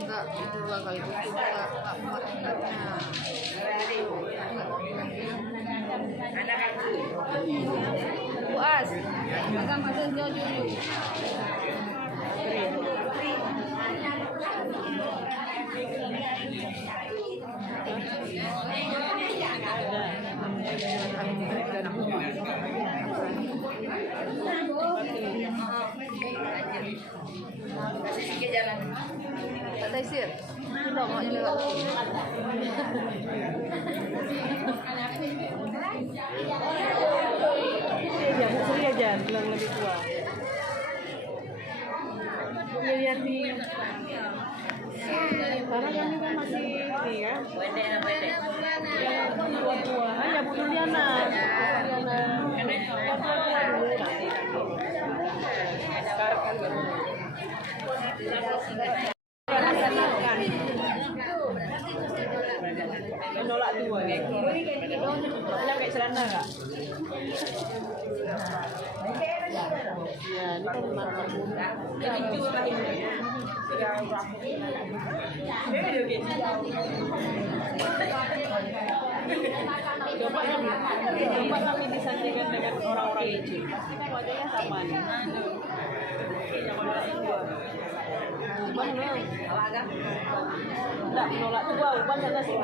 Enggak, dua kali itu puas magang masuk jauh. Tak taisir. Sudah mau juga. Ya, Sri aja bilang lebih tua. Lihat nih. Karena kami kan masih ini ya. Tua-tua. Ya Bu Juliana. Tua-tua dulu nanti. Sekarang kan menolak tua ya. Ada kayak celana enggak? Ya, ini kan marmer muda. Coba kami disandingkan dengan orang-orang itu. Pasti kan wajahnya sama nih. Cuman memang enggak menolak tua, bukan saja sih.